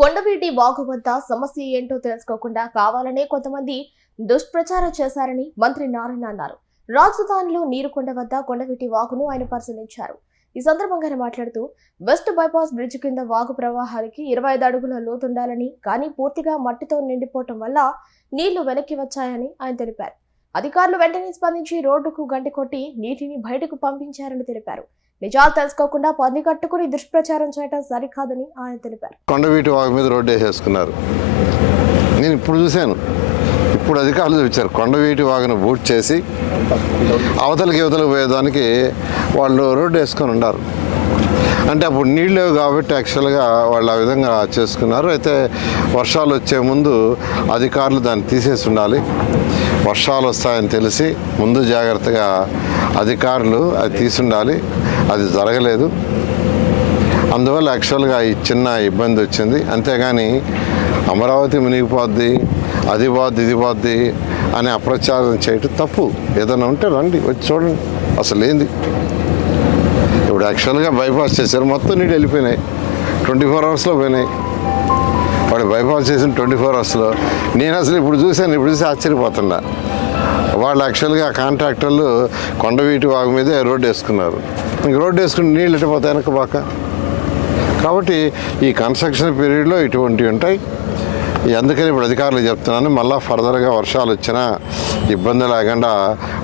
కొండవీటి వాగు వద్ద సమస్య ఏంటో తెలుసుకోకుండా కావాలనే కొంతమంది దుష్ప్రచారం చేశారని మంత్రి నారాయణ అన్నారు. రాజధానిలో నీరుకొండ వద్ద కొండవీటి వాగును ఆయన పరిశీలించారు. ఈ సందర్భంగా ఆయన మాట్లాడుతూ వెస్ట్ బైపాస్ బ్రిడ్జ్ కింద వాగు ప్రవాహానికి ఇరవై ఐదు అడుగుల లోతుండాలని కానీ పూర్తిగా మట్టితో నిండిపోవటం వల్ల నీళ్ళు వెనక్కి వచ్చాయని ఆయన తెలిపారు. అధికారులు వెంటనే స్పందించి రోడ్డుకు గంటి కొట్టి నీటిని బయటకు పంపించారని తెలిపారు. నిజాలు తెలుసుకోకుండా పని కట్టుకుని దుష్ప్రచారం చేయడం సరికాదని ఆయన తెలిపారు. కొండవీటి వాగు మీద రోడ్డు వేసేసుకున్నారు. నేను ఇప్పుడు చూశాను. ఇప్పుడు అధికారులు చూపించారు. కొండవీటి వాగును బూట్ చేసి అవతలకి యువతలకు పోయేదానికి వాళ్ళు రోడ్డు వేసుకొని ఉన్నారు. అంటే అప్పుడు నీళ్ళు లేవు కాబట్టి యాక్చువల్గా వాళ్ళు ఆ విధంగా చేసుకున్నారు. అయితే వర్షాలు వచ్చే ముందు అధికారులు దాన్ని తీసేసి ఉండాలి. వర్షాలు వస్తాయని తెలిసి ముందు జాగ్రత్తగా అధికారులు అది తీసి ఉండాలి. అది జరగలేదు. అందువల్ల యాక్చువల్గా ఈ చిన్న ఇబ్బంది వచ్చింది. అంతేగాని అమరావతి మునిగిపోద్ది అది పోద్ది ఇది పోద్ది అని అప్రచారం చేయటం తప్పు. ఏదైనా ఉంటే రండి వచ్చి చూడండి. అసలు ఏంది ఇప్పుడు యాక్చువల్గా బైపాస్ చేశారు. మొత్తం నీళ్ళు వెళ్ళిపోయినాయి. ట్వంటీ ఫోర్ అవర్స్లో పోయినాయి. వాడు బైపాస్ చేసిన ట్వంటీ ఫోర్ అవర్స్లో నేను అసలు ఇప్పుడు చూశాను ఇప్పుడు చూసి ఆశ్చర్యపోతున్నా. వాళ్ళు యాక్చువల్గా కాంట్రాక్టర్లు కొండవీటి వాగు మీదే రోడ్డు వేసుకున్నారు. ఇంక రోడ్డు వేసుకుని నీళ్ళు ఇటుపోతాయి వెనక బాక? కాబట్టి ఈ కన్స్ట్రక్షన్ పీరియడ్లో ఇటువంటివి ఉంటాయి. ఎందుకని అందుకని ఇప్పుడు అధికారులు చెప్తున్నాను మళ్ళీ ఫర్దర్గా వర్షాలు వచ్చినా ఇబ్బంది లేకుండా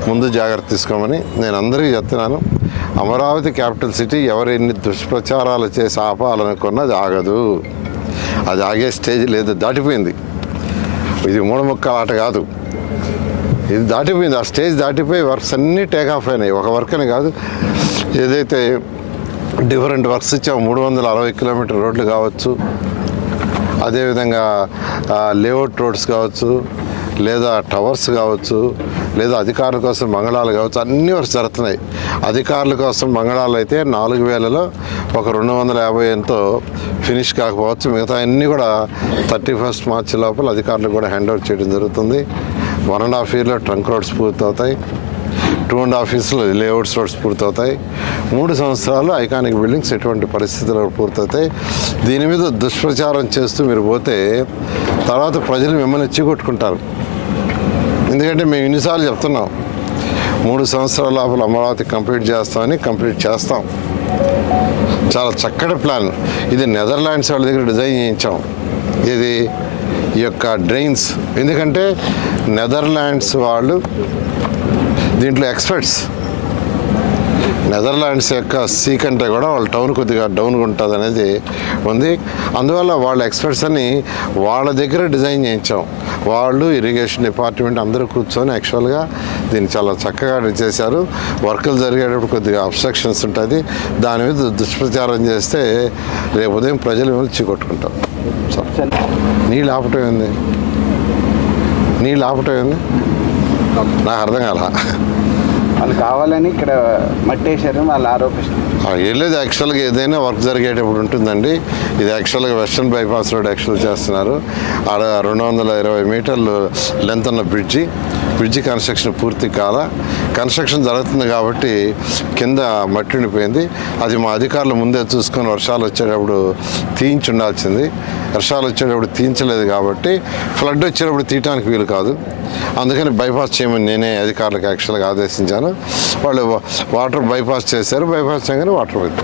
ముందు జాగ్రత్త తీసుకోమని నేను అందరికీ చెప్తున్నాను. అమరావతి క్యాపిటల్ సిటీ ఎవరు ఎన్ని దుష్ప్రచారాలు చేసి ఆపాలనుకున్నది ఆగదు అది ఆగే స్టేజ్ లేదు దాటిపోయింది. ఇది మూడముక్కల ఆట కాదు. ఇది దాటిపోయింది. ఆ స్టేజ్ దాటిపోయి వర్క్స్ అన్నీ టేక్ ఆఫ్ అయినాయి. ఒక వర్క్ అని కాదు. ఏదైతే డిఫరెంట్ వర్క్స్ ఇచ్చాము మూడు వందల అరవై కిలోమీటర్ రోడ్లు కావచ్చు. అదేవిధంగా లేఅవుట్ రోడ్స్ కావచ్చు. లేదా టవర్స్ కావచ్చు లేదా అధికారుల కోసం మంగళాలు కావచ్చు అన్ని వరకు జరుగుతున్నాయి. అధికారుల కోసం మంగళాలు అయితే నాలుగు వేలలో ఒక రెండు వందల యాభై ఎంతో ఫినిష్ కాకపోవచ్చు. మిగతా అన్నీ కూడా థర్టీ ఫస్ట్ మార్చి లోపల అధికారులకు కూడా హ్యాండ్ ఓవర్ చేయడం జరుగుతుంది. వన్ అండ్ హాఫ్ ఇయర్లో ట్రంక్ రోడ్స్ పూర్తవుతాయి. టూ అండ్ హాఫ్ ఇయర్స్లో లేఅవుట్స్ రోడ్స్ పూర్తవుతాయి. మూడు సంవత్సరాలు ఐకానిక్ బిల్డింగ్స్ ఎటువంటి పరిస్థితుల్లో పూర్తవుతాయి. దీని మీద దుష్ప్రచారం చేస్తూ మీరు పోతే తర్వాత ప్రజలు మిమ్మల్ని ఎచ్చికొట్టుకుంటారు ఎందుకంటే మేము ఇన్నిసార్లు చెప్తున్నాం మూడు సంవత్సరాల లోపల అమరావతి కంప్లీట్ చేస్తామని కంప్లీట్ చేస్తాం. చాలా చక్కటి ప్లాన్. ఇది నెదర్లాండ్స్ వాళ్ళ దగ్గర డిజైన్ చేయించాం. ఇది ఈ యొక్క డ్రైన్స్. ఎందుకంటే నెదర్లాండ్స్ వాళ్ళు దీంట్లో ఎక్స్పర్ట్స్. నెదర్లాండ్స్ యొక్క సీ కంటే కూడా వాళ్ళ టౌన్ కొద్దిగా డౌన్గా ఉంటుంది అనేది ఉంది. అందువల్ల వాళ్ళ ఎక్స్పర్ట్స్ అని వాళ్ళ దగ్గర డిజైన్ చేయించాం. వాళ్ళు ఇరిగేషన్ డిపార్ట్మెంట్ అందరూ కూర్చొని యాక్చువల్గా దీన్ని చాలా చక్కగా చేశారు. వర్కులు జరిగేటప్పుడు కొద్దిగా అబ్స్ట్రక్షన్స్ ఉంటుంది దాని మీద దుష్ప్రచారం చేస్తే రేపు ఉదయం ప్రజలు మిమ్మల్ని చీకొట్టుకుంటాం నీళ్ళు ఆపటం ఏంది? నీళ్ళు ఆపటం ఏంది? నాకు అర్థం కాల వాళ్ళు కావాలని ఇక్కడ మట్టేశారని వాళ్ళు ఆరోపిస్తున్నారు. లేదు యాక్చువల్గా ఏదైనా వర్క్ జరిగేటప్పుడు ఉంటుందండి. ఇది యాక్చువల్గా వెస్ట్రన్ బైపాస్ రోడ్ యాక్చువల్ చేస్తున్నారు. ఆడ రెండు వందల ఇరవై మీటర్లు లెంత్ ఉన్న బ్రిడ్జి బ్రిడ్జి కన్స్ట్రక్షన్ పూర్తి కాల కన్స్ట్రక్షన్ జరుగుతుంది కాబట్టి కింద మట్టి ఉండిపోయింది. అది మా అధికారులు ముందే చూసుకొని వర్షాలు వచ్చేటప్పుడు తీయించి ఉండాల్సింది వర్షాలు వచ్చేటప్పుడు తీయించలేదు కాబట్టి ఫ్లడ్ వచ్చేటప్పుడు తీయటానికి వీలు కాదు. అందుకని బైపాస్ చేయమని నేనే అధికారులకు యాక్చువల్గా ఆదేశించాను. వాళ్ళు వాటర్ బైపాస్ చేశారు. బైపాస్ చేయగానే వాటర్ పోయింది.